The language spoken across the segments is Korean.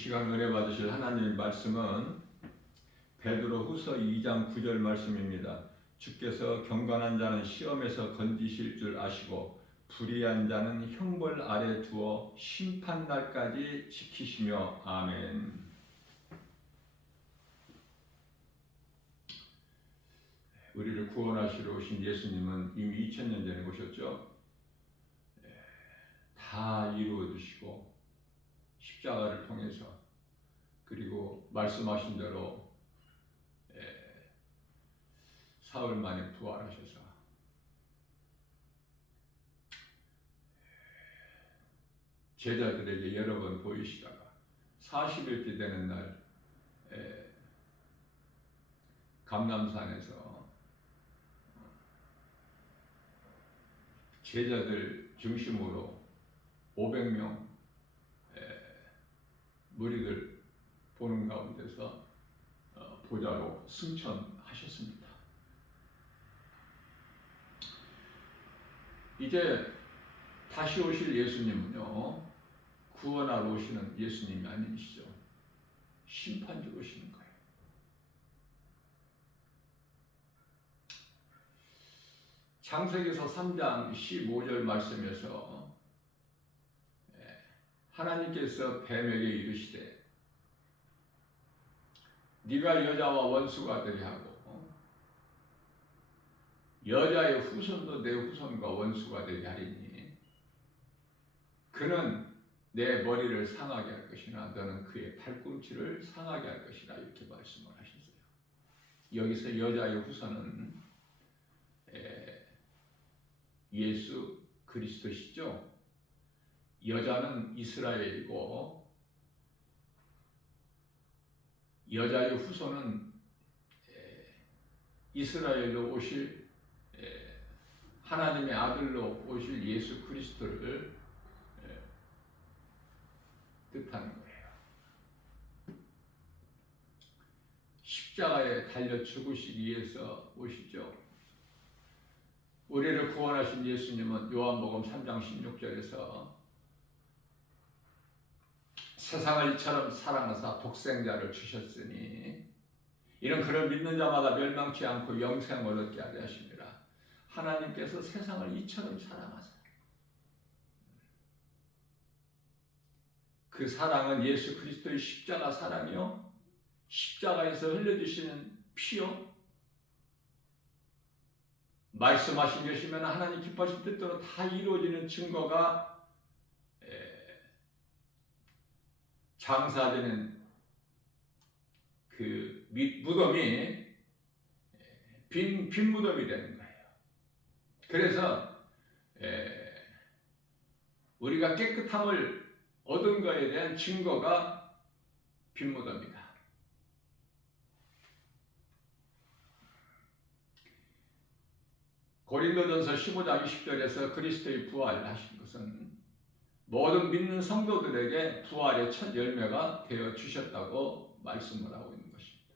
시간 은혜 받으실 하나님의 말씀은 베드로후서 2장 9절 말씀입니다. 주께서 경건한 자는 시험에서 건지실 줄 아시고 불의한 자는 형벌 아래 두어 심판날까지 지키시며. 아멘. 우리를 구원하시러 오신 예수님은 이미 2000년 전에 오셨죠. 다 이루어 주시고 십자가를 통해서, 그리고 말씀하신 대로 사흘 만에 부활하셔서 제자들에게 여러 번 보이시다가 40일째 되는 날 감람산에서 제자들 중심으로 500명 무리들 보는 가운데서 보좌로 승천하셨습니다. 이제 다시 오실 예수님은요, 구원하러 오시는 예수님이 아니시죠. 심판주로 오시는 거예요. 창세기서 3장 15절 말씀에서 하나님께서 뱀에게 이르시되 네가 여자와 원수가 되게 하고 여자의 후손도 내 후손과 원수가 되게 하리니 그는 내 머리를 상하게 할 것이나 너는 그의 팔꿈치를 상하게 할 것이라, 이렇게 말씀을 하셨어요. 여기서 여자의 후손은 예수 그리스도시죠. 여자는 이스라엘이고 여자의 후손은 이스라엘로 오실 하나님의 아들로 오실 예수 그리스도를 뜻하는 거예요. 십자가에 달려 죽으시기 위해서 오시죠. 우리를 구원하신 예수님은 요한복음 3장 16절에서 세상을 이처럼 사랑하사 독생자를 주셨으니 이는 그를 믿는 자마다 멸망치 않고 영생을 얻게 하려 하심이라. 하나님께서 세상을 이처럼 사랑하사, 그 사랑은 예수 그리스도의 십자가 사랑이요, 십자가에서 흘려주시는 피요, 말씀하신 것이면 하나님 기뻐하신 뜻대로 다 이루어지는 증거가 장사되는 그 무덤이 빈 무덤이 되는 거예요. 그래서 우리가 깨끗함을 얻은 것에 대한 증거가 빈 무덤이다. 고린도전서 15장 20절에서 그리스도의 부활을 하신 것은 모든 믿는 성도들에게 부활의 첫 열매가 되어 주셨다고 말씀을 하고 있는 것입니다.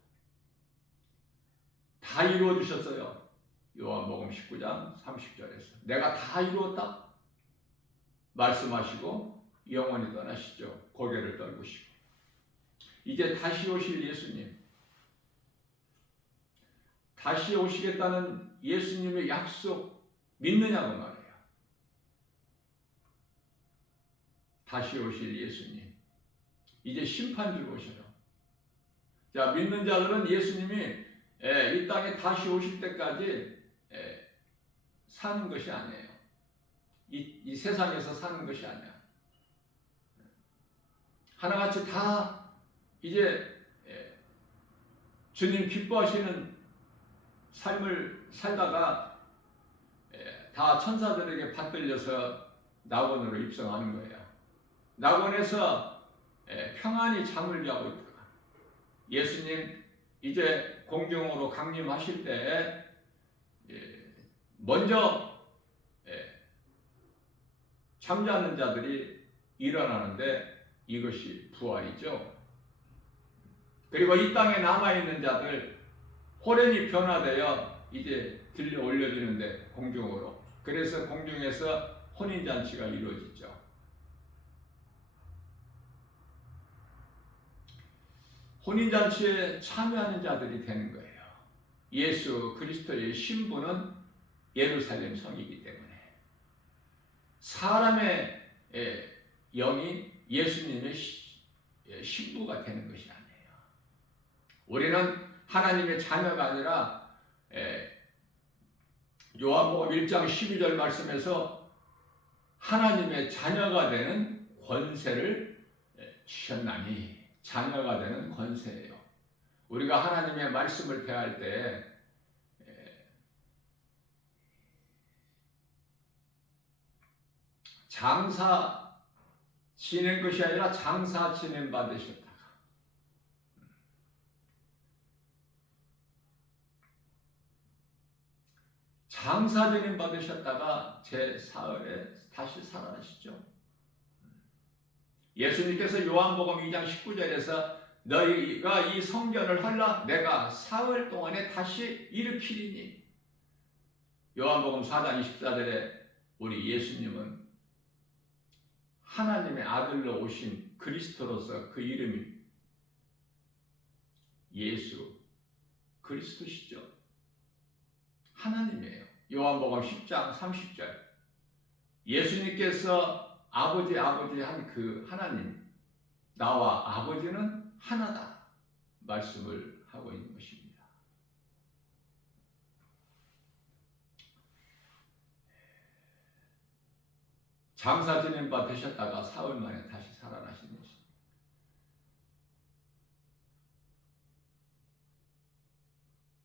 다 이루어 주셨어요. 요한복음 19장 30절에서 내가 다 이루었다 말씀하시고 영원히 떠나시죠. 고개를 떨구시고 이제 다시 오실 예수님, 다시 오시겠다는 예수님의 약속 믿느냐고 말이에요. 다시 오실 예수님, 이제 심판주로 오셔요. 자, 믿는 자들은 예수님이 이 땅에 다시 오실 때까지 사는 것이 아니에요. 이 세상에서 사는 것이 아니야. 하나같이 다 이제 주님 기뻐하시는 삶을 살다가 다 천사들에게 받들려서 낙원으로 입성하는 거예요. 낙원에서 평안히 잠을 자고 있다가 예수님 이제 공중으로 강림하실 때 먼저 잠자는 자들이 일어나는데 이것이 부활이죠. 그리고 이 땅에 남아있는 자들 호련히 변화되어 이제 들려 올려지는데 공중으로, 그래서 공중에서 혼인잔치가 이루어지죠. 혼인잔치에 참여하는 자들이 되는 거예요. 예수 그리스도의 신부는 예루살렘 성이기 때문에 사람의 영이 예수님의 신부가 되는 것이 아니에요. 우리는 하나님의 자녀가 아니라 요한복음 1장 12절 말씀에서 하나님의 자녀가 되는 권세를 주셨나니, 자녀가 되는 권세예요. 우리가 하나님의 말씀을 대할 때 장사 지낸 것이 아니라 장사 지낸 받으셨다가, 장사 지낸 받으셨다가 제 사흘에 다시 살아나시죠. 예수님께서 요한복음 2장 19절에서 너희가 이 성전을 헐라 내가 사흘 동안에 다시 일으키리니, 요한복음 4장 24절에 우리 예수님은 하나님의 아들로 오신 그리스도로서 그 이름이 예수 그리스도시죠. 하나님이에요. 요한복음 10장 30절 예수님께서 아버지 한 그 하나님, 나와 아버지는 하나다 말씀을 하고 있는 것입니다. 장사 지낸 바 되셨다가 사흘 만에 다시 살아나신 것입니다.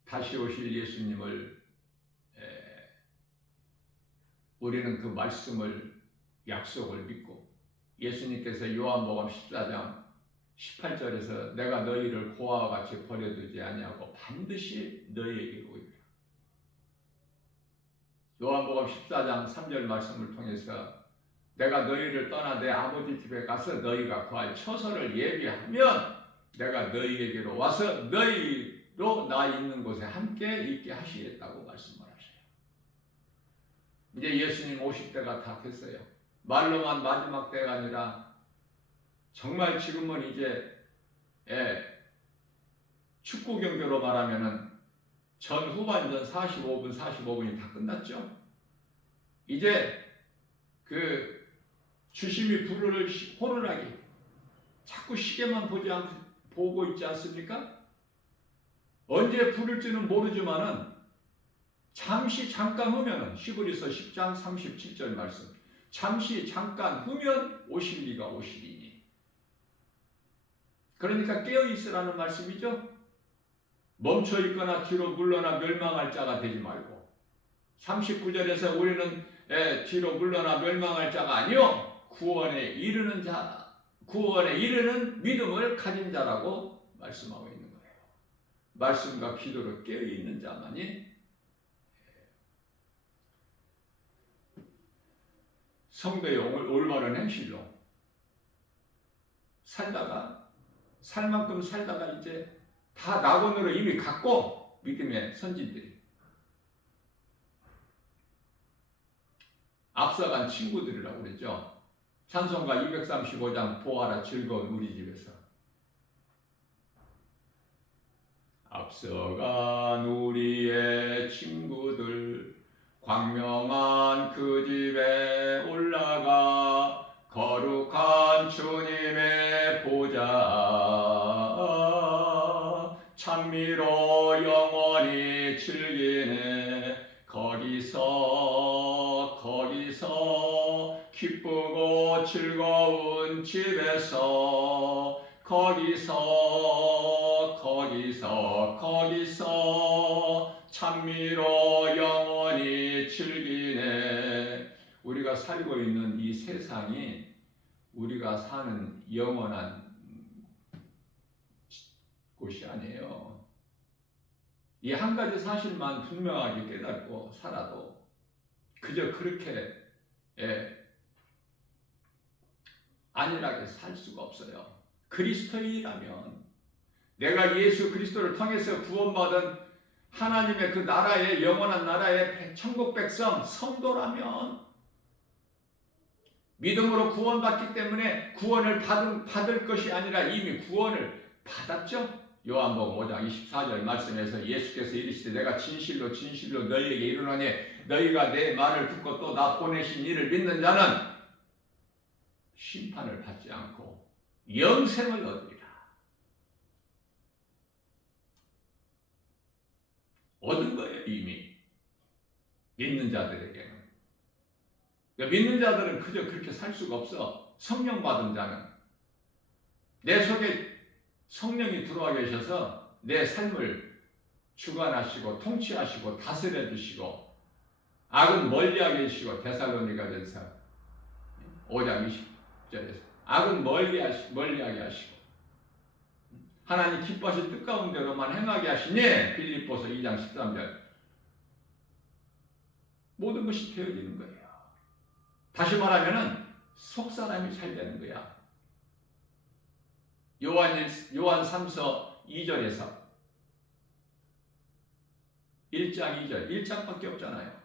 다시 오실 예수님을 우리는 그 말씀을 약속을 믿고, 예수님께서 요한복음 14장 18절에서 내가 너희를 고아와 같이 버려두지 아니하고 반드시 너희에게로 오리라. 요한복음 14장 3절 말씀을 통해서 내가 너희를 떠나 내 아버지 집에 가서 너희가 거할 처소를 예비하면 내가 너희에게로 와서 너희로 나 있는 곳에 함께 있게 하시겠다고 말씀을 하셔요. 이제 예수님 오실 때가 다 됐어요. 말로만 마지막 때가 아니라 정말 지금은 이제 축구 경기로 말하면은 전 후반전 45분이 다 끝났죠. 이제 그 주심이 불을 호루라기 자꾸 시계만 보고 있지 않습니까? 언제 부를지는 모르지만은 잠깐 후면은 히브리서 10장 37절 말씀, 잠깐 후면 오실 리가 오시리니. 그러니까 깨어있으라는 말씀이죠. 멈춰있거나 뒤로 물러나 멸망할 자가 되지 말고, 39절에서 우리는 뒤로 물러나 멸망할 자가 아니요 구원에 이르는 믿음을 가진 자라고 말씀하고 있는 거예요. 말씀과 기도로 깨어있는 자만이 성도의 올바른 행실로 살 만큼 살다가 이제 다 낙원으로 이미 갔고, 믿음의 선진들이 앞서간 친구들이라고 그랬죠. 찬송가 235장 보아라 즐거운 우리 집에서 앞서간 우리의 친구들 광명한 그 집에 올라가 거룩한 주님의 보좌 찬미로 영원히 즐기네. 거기서 기쁘고 즐거운 집에서 거기서 찬미로 영원히 즐기네. 우리가 살고 있는 이 세상이 우리가 사는 영원한 곳이 아니에요. 이 한 가지 사실만 분명하게 깨닫고 살아도 그저 그렇게 안일하게 살 수가 없어요. 그리스도인이라면, 내가 예수 그리스도를 통해서 구원받은 하나님의 그 나라의 영원한 나라의 천국 백성 성도라면, 믿음으로 구원받기 때문에 구원을 받을 것이 아니라 이미 구원을 받았죠? 요한복음 5장 24절 말씀에서 예수께서 이르시되 내가 진실로 진실로 너희에게 이르노니 너희가 내 말을 듣고 또 나 보내신 이를 믿는 자는 심판을 받지 않고 영생을 얻으리라. 얻은 거예요, 이미. 믿는 자들에게는. 그러니까 믿는 자들은 그저 그렇게 살 수가 없어. 성령 받은 자는 내 속에 성령이 들어와 계셔서 내 삶을 주관하시고 통치하시고 다스려 주시고 악은 멀리하게 해주시고, 데살로니가전서 5장 20절에서 악은 멀리하게 하시고 하나님 기뻐하신 뜻 가운데로만 행하게 하시니 빌립보서 2장 13절 모든 것이 되어지는 거예요. 다시 말하면은 속사람이 잘 되는 거야. 요한 3서 2절에서 1장 2절 1장밖에 없잖아요.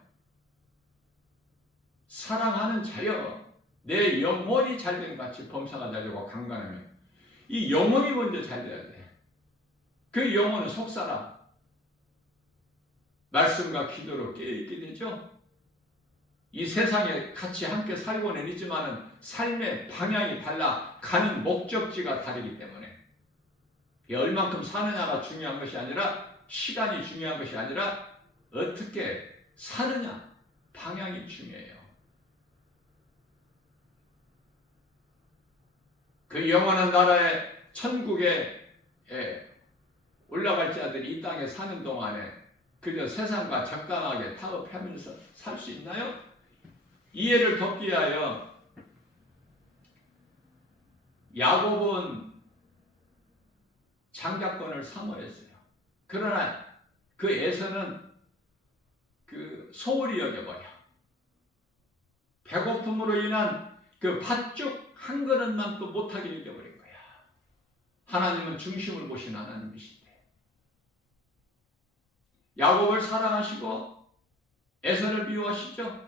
사랑하는 자여 내 영혼이 잘된 같이 범사가 잘되고 강건하며, 이 영혼이 먼저 잘 돼야 돼. 그 영혼은 속사람 말씀과 기도로 깨어있게 되죠. 이 세상에 같이 함께 살고는 있지만 삶의 방향이 달라, 가는 목적지가 다르기 때문에 얼만큼 사느냐가 중요한 것이 아니라, 시간이 중요한 것이 아니라 어떻게 사느냐, 방향이 중요해요. 그 영원한 나라의 천국에 올라갈 자들이 이 땅에 사는 동안에 그저 세상과 적당하게 타협하면서 살 수 있나요? 이해를 돕기 위하여 야곱은 장자권을 사모했어요. 그러나 그 에서는 그 소홀히 여겨버려. 배고픔으로 인한 그 팥죽 한 그릇만 또 못하게 여겨버린 거야. 하나님은 중심을 보신 하나님이신데, 야곱을 사랑하시고 에서를 미워하시죠.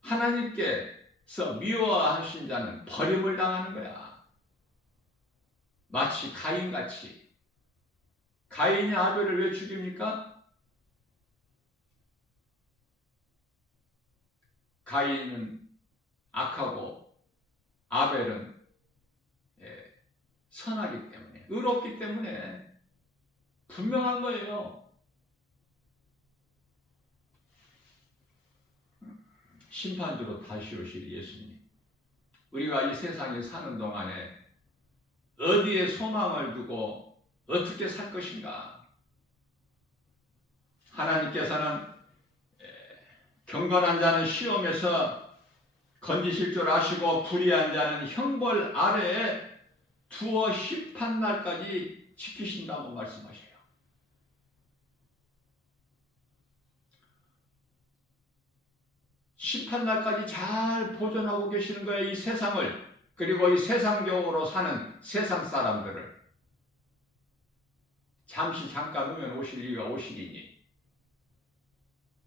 하나님께서 미워하신 자는 버림을 당하는 거야. 마치 가인같이. 가인이 아벨을 왜 죽입니까? 가인은 악하고 아벨은 선하기 때문에, 의롭기 때문에 분명한 거예요. 심판주로 다시 오실 예수님, 우리가 이 세상에 사는 동안에 어디에 소망을 두고 어떻게 살 것인가? 하나님께서는 경건한 자는 시험에서 건지실 줄 아시고 불의한 자는 형벌 아래에 두어 심판날까지 지키신다고 말씀하셔요. 심판날까지 잘 보존하고 계시는 거예요, 이 세상을. 그리고 이 세상적으로 사는 세상 사람들을. 잠깐 후면 오실 이가 오시리니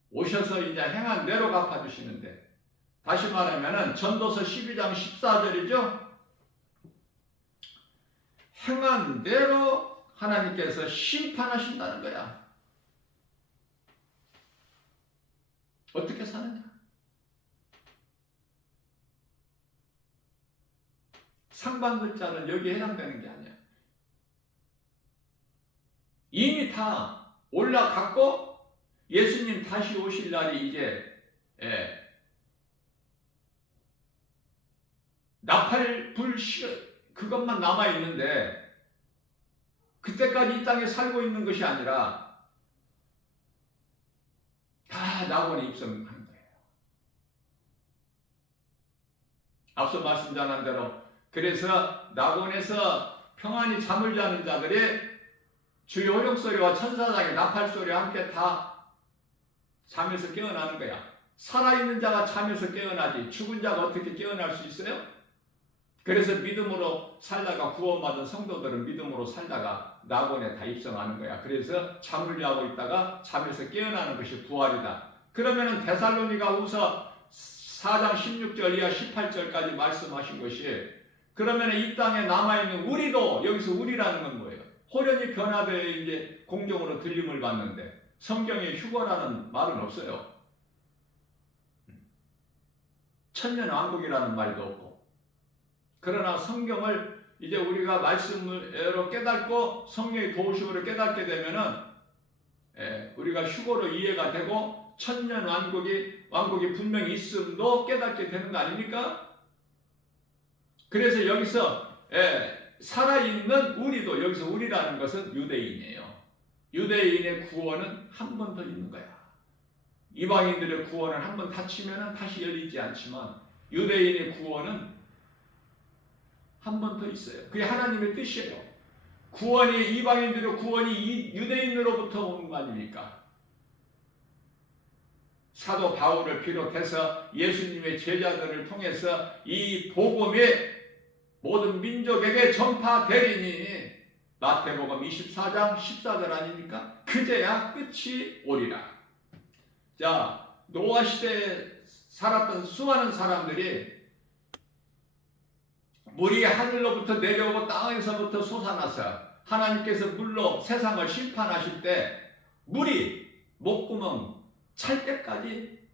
오셔서 이제 행한 대로 갚아주시는데, 다시 말하면 전도서 12장 14절이죠. 행한 대로 하나님께서 심판하신다는 거야. 어떻게 사느냐? 상받을 자는 여기에 해당되는 게 아니야. 이미 다 올라갔고 예수님 다시 오실 날이 이제 나팔 불 그것만 남아있는데, 그때까지 이 땅에 살고 있는 것이 아니라 다 낙원에 입성하는 거예요. 앞서 말씀드린 대로, 그래서 낙원에서 평안히 잠을 자는 자들이 주의 호령소리와 천사장의 나팔소리와 함께 다 잠에서 깨어나는 거야. 살아있는 자가 잠에서 깨어나지 죽은 자가 어떻게 깨어날 수 있어요? 그래서 믿음으로 살다가 구원받은 성도들은 믿음으로 살다가 낙원에 다 입성하는 거야. 그래서 잠을 자고 있다가 잠에서 깨어나는 것이 부활이다. 그러면은 데살로니가후서 4장 16절 이하 18절까지 말씀하신 것이 그러면 이 땅에 남아있는 우리도, 여기서 우리라는 건 뭐예요? 호련히 변화되어 이제 공경으로 들림을 받는데 성경에 휴거라는 말은 없어요. 천년왕국이라는 말도 없고. 그러나 성경을 이제 우리가 말씀으로 깨닫고 성령의 도우심으로 깨닫게 되면은 우리가 휴거로 이해가 되고 왕국이 분명히 있음도 깨닫게 되는 거 아닙니까? 그래서 여기서 살아있는 우리도, 여기서 우리라는 것은 유대인이에요. 유대인의 구원은 한 번 더 있는 거야. 이방인들의 구원은 한 번 닫히면 다시 열리지 않지만 유대인의 구원은 한 번 더 있어요. 그게 하나님의 뜻이에요. 구원이, 이방인들의 구원이 유대인으로부터 오는 거 아닙니까? 사도 바울을 비롯해서 예수님의 제자들을 통해서 이 복음이 모든 민족에게 전파되리니 마태복음 24장 14절 아닙니까? 그제야 끝이 오리라. 자, 노아 시대에 살았던 수많은 사람들이 물이 하늘로부터 내려오고 땅에서부터 솟아나서 하나님께서 물로 세상을 심판하실 때 물이 목구멍 찰 때까지,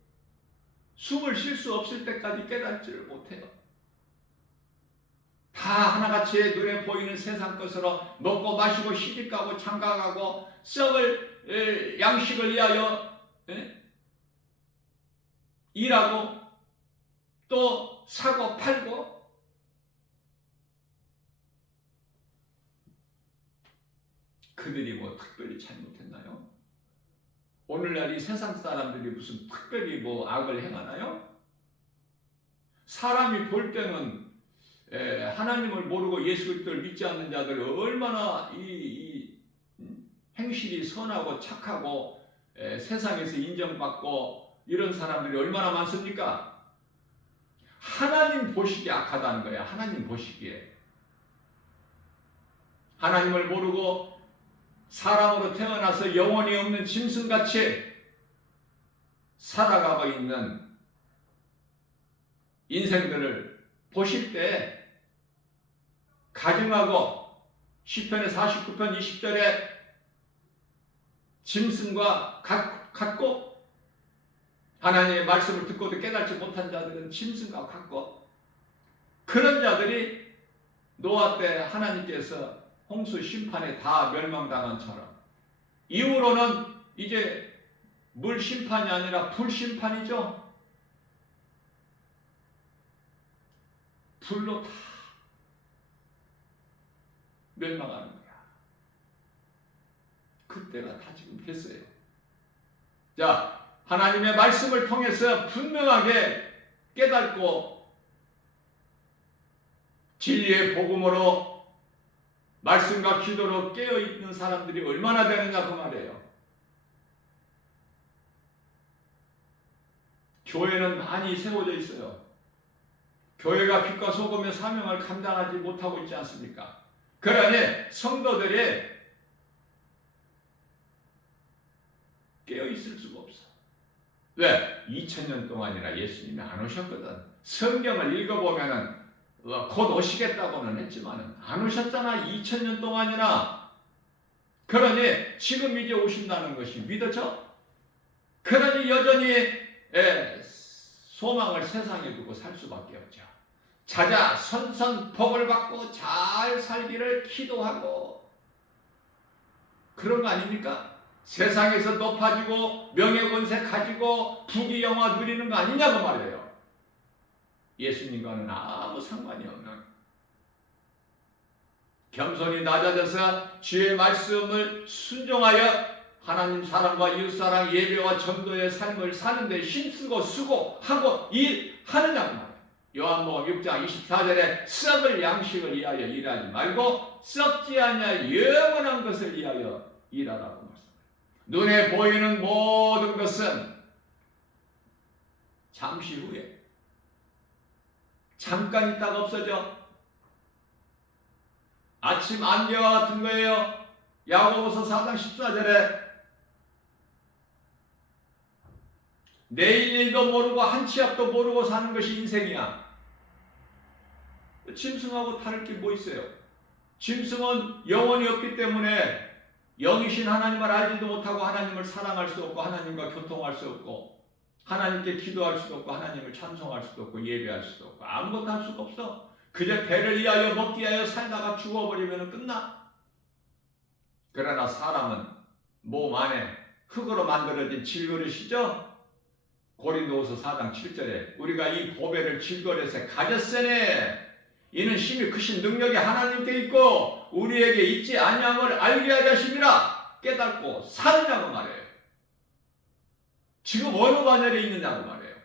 숨을 쉴 수 없을 때까지 깨닫지를 못해요. 다 하나같이 눈에 보이는 세상 것으로 먹고 마시고 시집가고 장가가고 썩을 양식을 위하여 일하고 또 사고 팔고, 그들이 뭐 특별히 잘못했나요? 오늘날 이 세상 사람들이 무슨 특별히 뭐 악을 행하나요? 사람이 볼 때는 하나님을 모르고 예수 그리스도를 믿지 않는 자들 얼마나 이 행실이 선하고 착하고 세상에서 인정받고 이런 사람들이 얼마나 많습니까? 하나님 보시기에 악하다는 거야. 하나님 보시기에. 하나님을 모르고 사람으로 태어나서 영혼이 없는 짐승같이 살아가고 있는 인생들을 보실 때 가증하고, 시편의 49편 20절에 짐승과 같고, 하나님의 말씀을 듣고도 깨닫지 못한 자들은 짐승과 같고, 그런 자들이 노아 때 하나님께서 홍수 심판에 다 멸망당한처럼 이후로는 이제 물 심판이 아니라 불 심판이죠. 불로 다 멸망하는 거야. 그때가 다 지금 됐어요. 자, 하나님의 말씀을 통해서 분명하게 깨닫고 진리의 복음으로 말씀과 기도로 깨어있는 사람들이 얼마나 되느냐 그 말이에요. 교회는 많이 세워져 있어요. 교회가 빛과 소금의 사명을 감당하지 못하고 있지 않습니까? 그러니 성도들이 깨어있을 수가 없어. 왜? 2000년 동안이나 예수님이 안 오셨거든. 성경을 읽어보면은 곧 오시겠다고는 했지만 안 오셨잖아. 2000년 동안이나. 그러니 지금 이제 오신다는 것이 믿어져? 그러니 여전히 소망을 세상에 두고 살 수밖에 없죠. 자자 선선 복을 받고 잘 살기를 기도하고, 그런 거 아닙니까? 세상에서 높아지고 명예권세 가지고 부귀영화 누리는 거 아니냐고 말이에요. 예수님과는 아무 상관이 없는, 겸손히 낮아져서 주의 말씀을 순종하여 하나님 사랑과 이웃사랑, 예배와 전도의 삶을 사는데 힘쓰고 수고하고 일하느냐고 말이에요. 요한복음 6장 24절에 썩을 양식을 위하여 일하지 말고 썩지 않냐 영원한 것을 위하여 일하라고 말씀합니다. 눈에 보이는 모든 것은 잠시 후에 잠깐 있다가 없어져. 아침 안개와 같은 거예요. 야고보서 4장 14절에 내일 일도 모르고 한 치 앞도 모르고 사는 것이 인생이야. 짐승하고 다를 게 뭐 있어요? 짐승은 영혼이 없기 때문에 영이신 하나님을 알지도 못하고 하나님을 사랑할 수 없고 하나님과 교통할 수 없고 하나님께 기도할 수도 없고 하나님을 찬송할 수도 없고 예배할 수도 없고 아무것도 할 수가 없어. 그저 배를 위하여 먹기 위하여 살다가 죽어버리면 끝나. 그러나 사람은 몸 안에 흙으로 만들어진 질그릇이죠. 고린도후서 4장 7절에 우리가 이 보배를 질그릇에 가졌으니 이는 힘이 크신 능력이 하나님께 있고 우리에게 있지 아니함을 알게 하려 하심이라. 깨닫고 사느냐고 말해요. 지금 어느 반열에 있느냐고 말해요.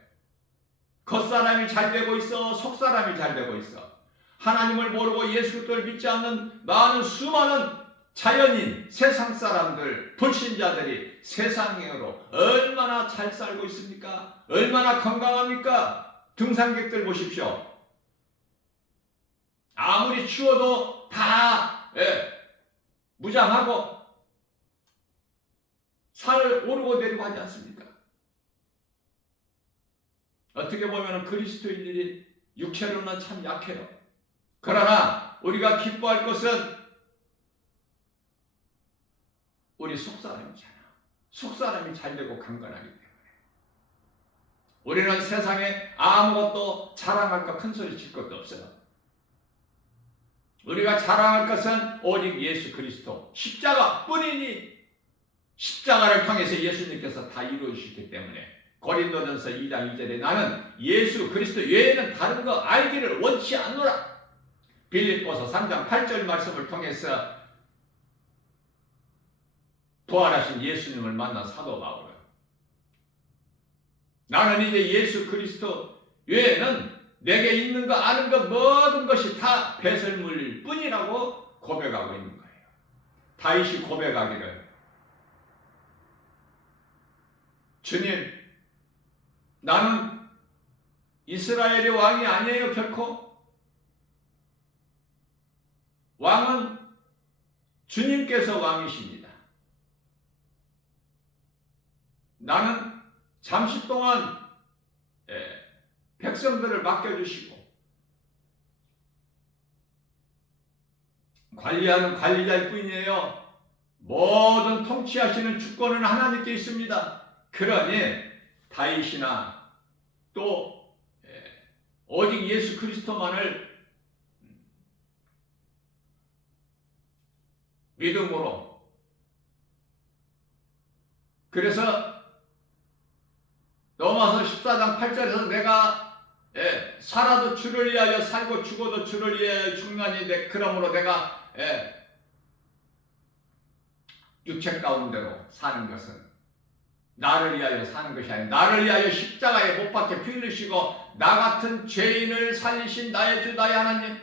겉사람이 잘 되고 있어, 속사람이 잘 되고 있어. 하나님을 모르고 예수 그리스도를 믿지 않는 많은 수많은 자연인, 세상 사람들, 불신자들이 세상으로 얼마나 잘 살고 있습니까? 얼마나 건강합니까? 등산객들 보십시오. 아무리 추워도 다 무장하고 살 오르고 내리고 하지 않습니까? 어떻게 보면 그리스도인들이 육체로는 참 약해요. 그러나 우리가 기뻐할 것은 우리 속사람이잖아. 속사람이 잘되고 강건하기 때문에 우리는 세상에 아무것도 자랑할 것, 큰 소리 칠 것도 없어요. 우리가 자랑할 것은 오직 예수 그리스도 십자가 뿐이니 십자가를 통해서 예수님께서 다 이루어주셨기 때문에 고린도전서 2장 2절에 나는 예수 그리스도 외에는 다른 거 알기를 원치 않노라. 빌립보서 3장 8절 말씀을 통해서 부활하신 예수님을 만난 사도 바울은 나는 이제 예수 그리스도 외에는 내게 있는 거 아는 거 모든 것이 다 배설물일 뿐이라고 고백하고 있는 거예요. 다윗이 고백하기를 주님 나는 이스라엘의 왕이 아니에요. 결코 왕은 주님께서 왕이십니다. 나는 잠시 동안 백성들을 맡겨주시고 관리하는 관리자일 뿐이에요. 모든 통치하시는 주권은 하나님께 있습니다. 그러니 다윗이나 또 오직 예수 그리스도만을 믿음으로 그래서 로마서 14장 8절에서 내가 살아도 주를 위하여 살고 죽어도 주를 위하여 죽나니 그러므로 내가 육체 가운데로 사는 것은 나를 위하여 사는 것이 아니라 나를 위하여 십자가에 못 박혀 피 흘리시고 나 같은 죄인을 살리신 나의 주 나의 하나님,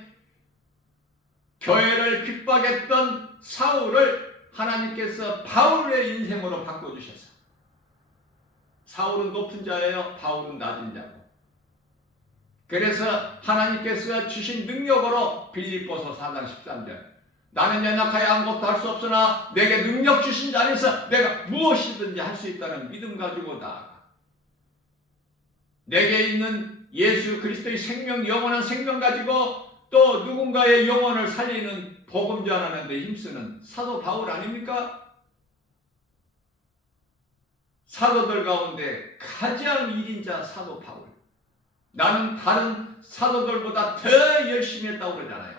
교회를 핍박했던 사울을 하나님께서 바울의 인생으로 바꿔주셔서 사울은 높은 자예요. 바울은 낮은 자고. 그래서 하나님께서 주신 능력으로 빌립보서 4장 13절 나는 연약하여 아무것도 할 수 없으나 내게 능력 주신 자 안에서 내가 무엇이든지 할 수 있다는 믿음 가지고 나아가 내게 있는 예수 그리스도의 생명, 영원한 생명 가지고 또 누군가의 영혼을 살리는 복음 전하는 데 힘쓰는 사도 바울 아닙니까? 사도들 가운데 가장 일인자 사도 바울. 나는 다른 사도들보다 더 열심히 했다고 그러잖아요.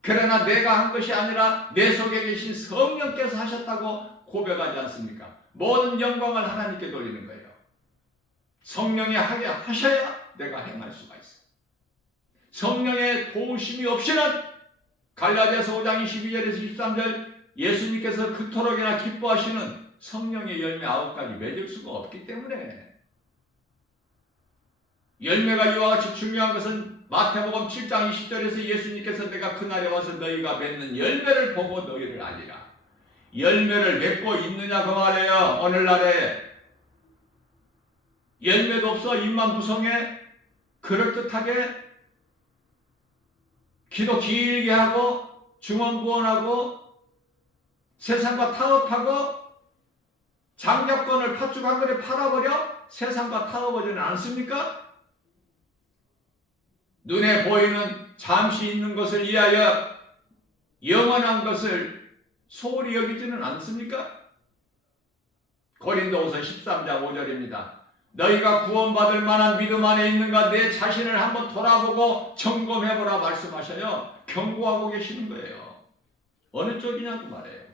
그러나 내가 한 것이 아니라 내 속에 계신 성령께서 하셨다고 고백하지 않습니까? 모든 영광을 하나님께 돌리는 거예요. 성령이 하게 하셔야 내가 행할 수가 있어요. 성령의 도우심이 없이는 갈라디아서 5장 22절에서 23절 예수님께서 그토록이나 기뻐하시는 성령의 열매 9가지 맺을 수가 없기 때문에 열매가 이와 같이 중요한 것은 마태복음 7장 20절에서 예수님께서 내가 그날에 와서 너희가 맺는 열매를 보고 너희를 알리라. 열매를 맺고 있느냐 그 말이에요. 오늘날에 열매도 없어 입만 무성해 그럴듯하게 기도 길게 하고 중언부언하고 세상과 타협하고 장자권을 팥죽 한 그릇 팔아버려 세상과 타협하지는 않습니까? 눈에 보이는 잠시 있는 것을 위하여 영원한 것을 소홀히 여기지는 않습니까? 고린도후서 13장 5절입니다. 너희가 구원받을 만한 믿음 안에 있는가 내 자신을 한번 돌아보고 점검해보라 말씀하셔요. 경고하고 계시는 거예요. 어느 쪽이냐고 말해요.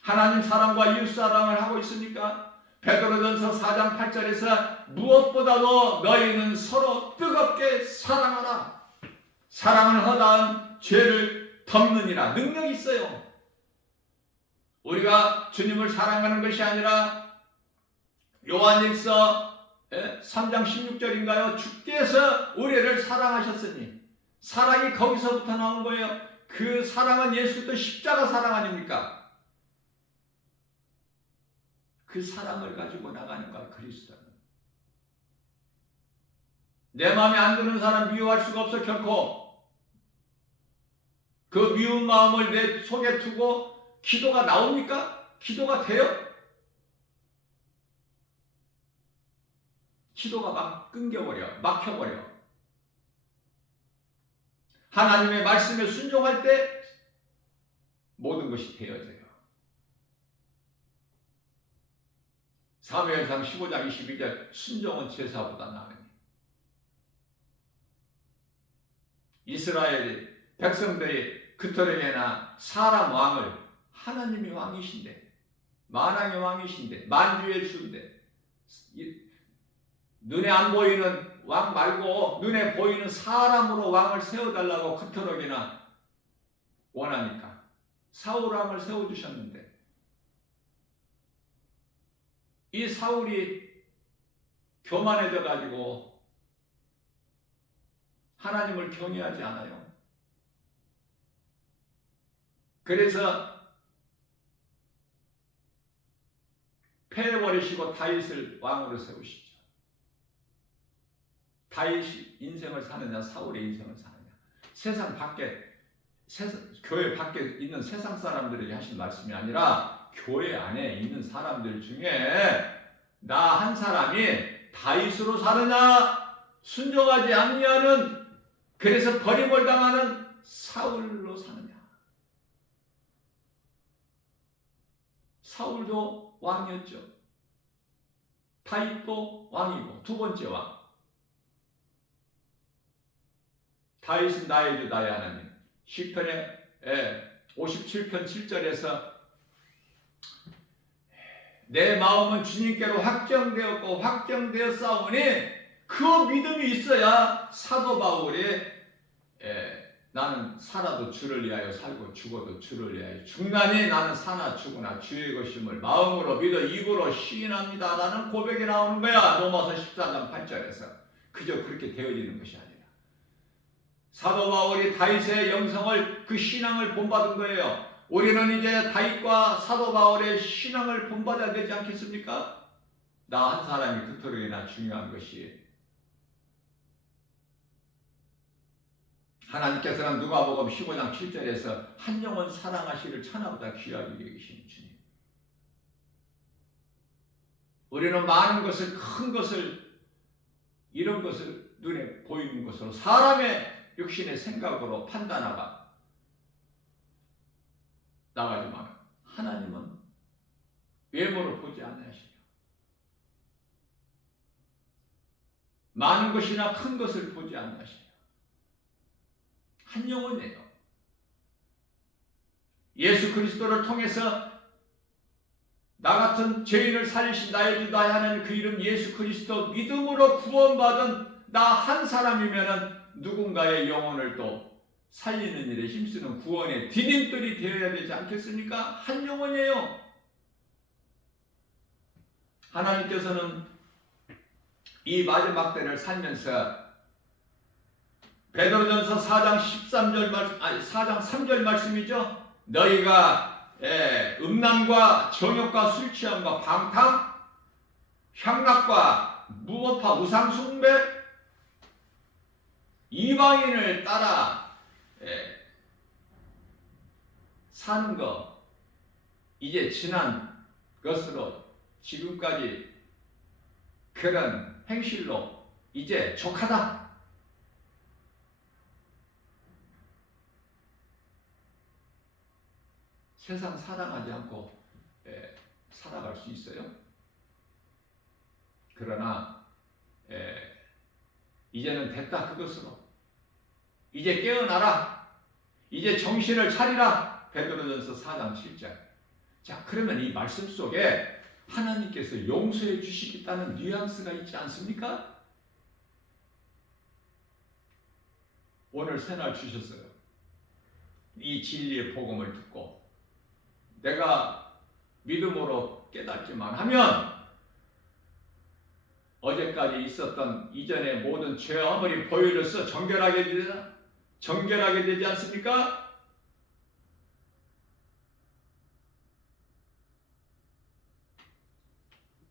하나님 사랑과 이웃 사랑을 하고 있습니까? 베드로전서 4장 8절에서 무엇보다도 너희는 서로 뜨겁게 사랑하라. 사랑은 허다한 죄를 덮느니라. 능력이 있어요. 우리가 주님을 사랑하는 것이 아니라 요한일서 3장 16절인가요? 주께서 우리를 사랑하셨으니, 사랑이 거기서부터 나온 거예요. 그 사랑은 예수 그리스도 십자가 사랑 아닙니까? 그 사랑을 가지고 나가는 거야, 그리스도는. 내 마음에 안 드는 사람 미워할 수가 없어, 결코. 그 미운 마음을 내 속에 두고 기도가 나옵니까? 기도가 돼요? 기도가 막 끊겨버려, 막혀버려. 하나님의 말씀에 순종할 때 모든 것이 되어져요. 사무엘상 15장 22절 순종은 제사보다 나으니. 이스라엘 백성들이 그토록이나 사람 왕을, 하나님이 왕이신데, 만왕의 왕이신데, 만주의 주인데, 눈에 안 보이는 왕 말고 눈에 보이는 사람으로 왕을 세워달라고 그토록이나 원하니까 사울 왕을 세워주셨는데, 이 사울이 교만해져 가지고 하나님을 경외하지 않아요. 그래서 패해버리시고 다윗을 왕으로 세우시죠. 다윗이 인생을 사느냐, 사울의 인생을 사느냐. 세상 밖에, 교회 밖에 있는 세상 사람들에게 하신 말씀이 아니라 교회 안에 있는 사람들 중에 나 한 사람이 다윗으로 사느냐, 순종하지 않냐는, 그래서 버림을 당하는 사울로 사느냐. 사울도 왕이었죠. 다윗도 왕이고, 두 번째 왕. 다윗은 나의 주 나의 하나님. 시편의 57편 7절에서 내 마음은 주님께로 확정되었고 확정되었사오니, 그 믿음이 있어야 사도 바울이 나는 살아도 주를 위하여 살고 죽어도 주를 위하여 죽나니 나는 사나 죽으나 주의 것임을 마음으로 믿어 입으로 시인합니다 라는 고백이 나오는 거야. 로마서 14장 8절에서. 그저 그렇게 되어지는 것이 아니라 사도 바울이 다윗의 영성을, 그 신앙을 본받은 거예요. 우리는 이제 다윗과 사도 바울의 신앙을 본받아야 되지 않겠습니까? 나 한 사람이 그토록이나 중요한 것이, 하나님께서는 누가복음 15장 7절에서 한 영혼 사랑하시를 천하보다 귀하게 여기시는 주님. 우리는 많은 것을, 큰 것을, 이런 것을 눈에 보이는 것으로 사람의 육신의 생각으로 판단하가 나가지만, 하나님은 외모를 보지 않으시며 많은 것이나 큰 것을 보지 않으시며 한 영혼이에요. 예수 그리스도를 통해서 나 같은 죄인을 살리신 나의 주 나의 하나님, 그 이름 예수 그리스도 믿음으로 구원받은 나 한 사람이면은 누군가의 영혼을 또 살리는 일에 힘쓰는 구원의 디딤돌이 되어야 되지 않겠습니까? 한 영혼이에요. 하나님께서는 이 마지막 때를 살면서 베드로전서 4장 4장 3절 말씀이죠. 너희가 음란과 정욕과 술 취함과 방탕, 향락과 무법화, 우상 숭배, 이방인을 따라 사는 거, 이제 지난 것으로 지금까지 그런 행실로 이제 족하다. 세상 사랑하지 않고 살아갈 수 있어요? 그러나 이제는 됐다 그것으로. 이제 깨어나라. 이제 정신을 차리라. 베드로전서 4장 7절. 자, 그러면 이 말씀 속에 하나님께서 용서해 주시겠다는 뉘앙스가 있지 않습니까? 오늘 새날 주셨어요. 이 진리의 복음을 듣고 내가 믿음으로 깨닫기만 하면 어제까지 있었던 이전의 모든 죄와 허물이 보혈로서 정결하게 되지 않습니까?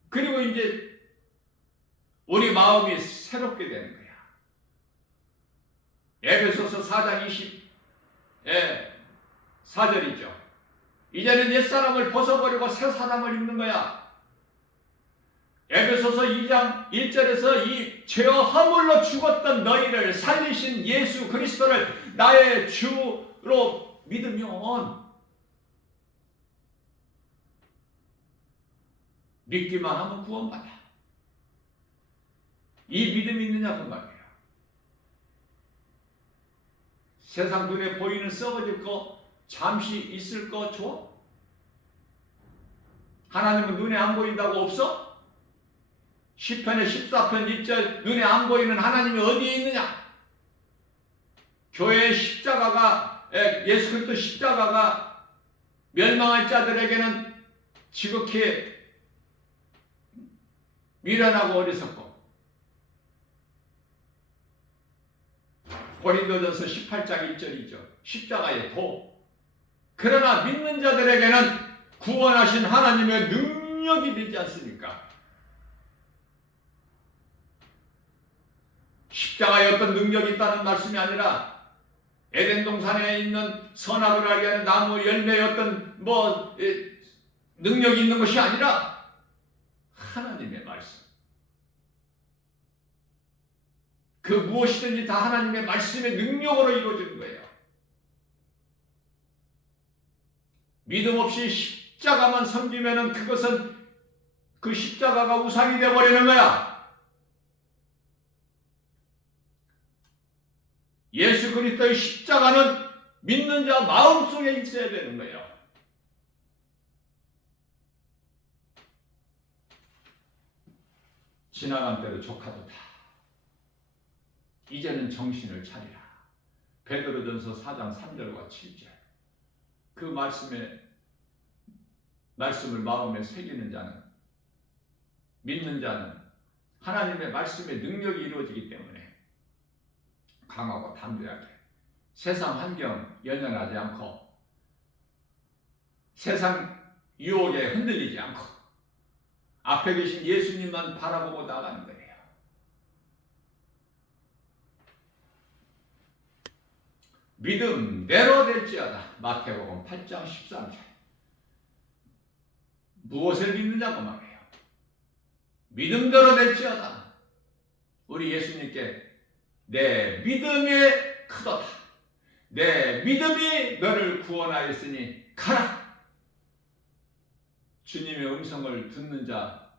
그리고 이제 우리 마음이 새롭게 되는 거야. 에베소서 4장 24절이죠. 이제는 옛사람을 벗어버리고 새사람을 입는 거야. 에베소서 2장 1절에서 이 죄와 허물로 죽었던 너희를 살리신 예수 그리스도를 나의 주로 믿으면 믿기만 하면 구원받아. 이 믿음이 있느냐 그 말이에요. 세상 눈에 보이는 썩어질 거 잠시 있을 거 좋아? 하나님은 눈에 안 보인다고 없어? 시편의 14편 1절 눈에 안 보이는 하나님이 어디에 있느냐? 교회의 십자가가 예수 그리스도 십자가가 멸망할 자들에게는 지극히 미련하고 어리석고 고린도전서 18장 1절이죠. 십자가의 도. 그러나 믿는 자들에게는 구원하신 하나님의 능력이 되지 않습니까? 십자가에 어떤 능력이 있다는 말씀이 아니라 에덴 동산에 있는 선악을 알게 하는 나무 열매에 어떤 능력이 있는 것이 아니라 하나님의 말씀. 그 무엇이든지 다 하나님의 말씀의 능력으로 이루어지는 거예요. 믿음 없이 십자가만 섬기면은 그것은 그 십자가가 우상이 되어버리는 거야. 예수 그리스도의 십자가는 믿는 자 마음속에 있어야 되는 거예요. 지나간 때로 조카도다. 이제는 정신을 차리라. 베드로전서 4장 3절과 7절. 그 말씀을 마음에 새기는 자는, 믿는 자는 하나님의 말씀의 능력이 이루어지기 때문에 강하고 담대하게 세상 환경 연연하지 않고 세상 유혹에 흔들리지 않고 앞에 계신 예수님만 바라보고 나가는 거예요. 믿음대로 될지어다. 마태복음 8장 13절. 무엇을 믿느냐고 말해요. 믿음대로 될지어다. 우리 예수님께 내 믿음이 크도다. 내 믿음이 너를 구원하였으니 가라. 주님의 음성을 듣는 자,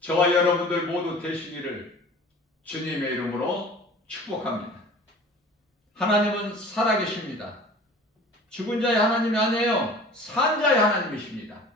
저와 여러분들 모두 되시기를 주님의 이름으로 축복합니다. 하나님은 살아계십니다. 죽은 자의 하나님이 아니에요. 산 자의 하나님이십니다.